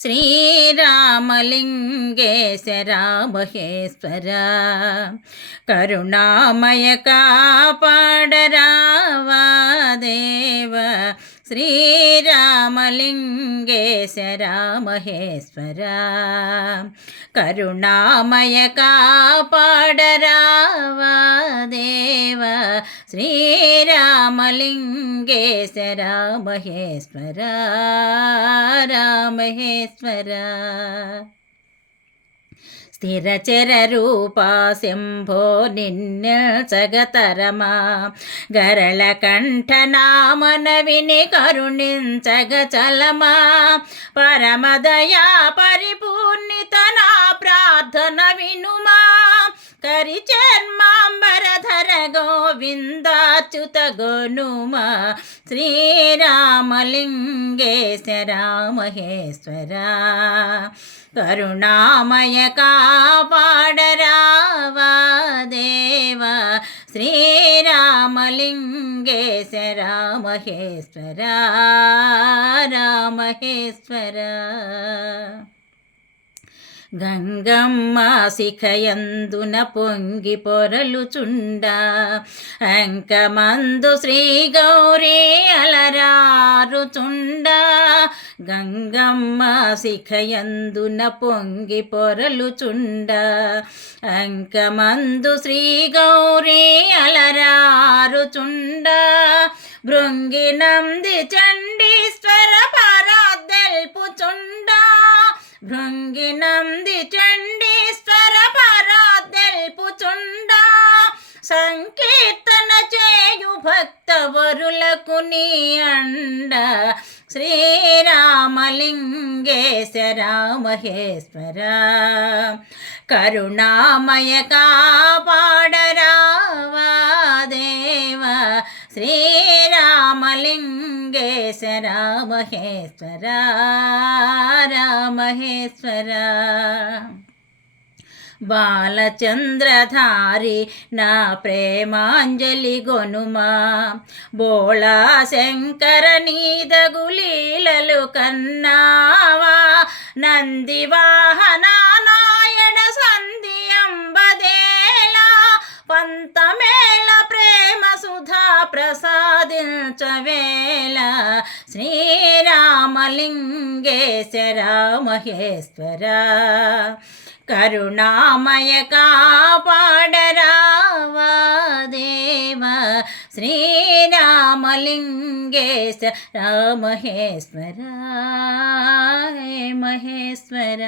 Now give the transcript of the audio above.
శ్రీరామలింగేశర మహేశ్వర కరుణామయ కాపాడరావా దేవ శ్రీరామలింగేశర మహేశ్వర కరుణామయ కాపాడరావా దేవ శ్రీరామలింగేశర మహేశ్వర రామహేశ్వర స్థిరచర రూపా శంభో నిన్నచగతరమా గరళ కంఠనామన విని కరుణించగ చలమా పరమదయా పరిపూర్ణిత నా ప్రార్థన వినుమా కరిచర్మాంబరధర గోవిందాచ్యుత గోనుమా శ్రీరామలింగేశర మహేశ్వర కరుణామయ కాపాడరావా దేవ శ్రీరామలింగేశర మహేశ్వర రామహేశ్వర గంగమ్మ శిఖయందున పొంగి పొరలుచుండ అంకమందు శ్రీ గౌరీ అలరారుచుండ గంగమ్మ శిఖయందున పొంగి పొరలుచుండ అంకమందు శ్రీ గౌరీ అలరారుచుండ భృంగినంది చండీశ్వర పరాదెల్పుచుండ భృంగినంది చండీశ్వర పరాదెల్పుచుండ సంకీర్తన చేయు భక్తవరులకు నీ అండ శ్రీరామలింగేశర మహేశ్వర కరుణామయ కాపాడరావా దేవ శ్రీరామలింగేశర మహేశ్వర రామహేశ్వర బాలచంద్రధారి నా ప్రేమాంజలి గొనుమా బోళా శంకర నీదగులీలలు కన్నావా నందివాహన నాయణ సంధియంబదేలా పంతమేళ ప్రేమ సుధా ప్రసాదించవేళ శ్రీరామలింగేశర మహేశ్వర కరుణామయ కాపాడరావా దేవ శ్రీరామలింగేశర మహేశ్వర మహేశ్వర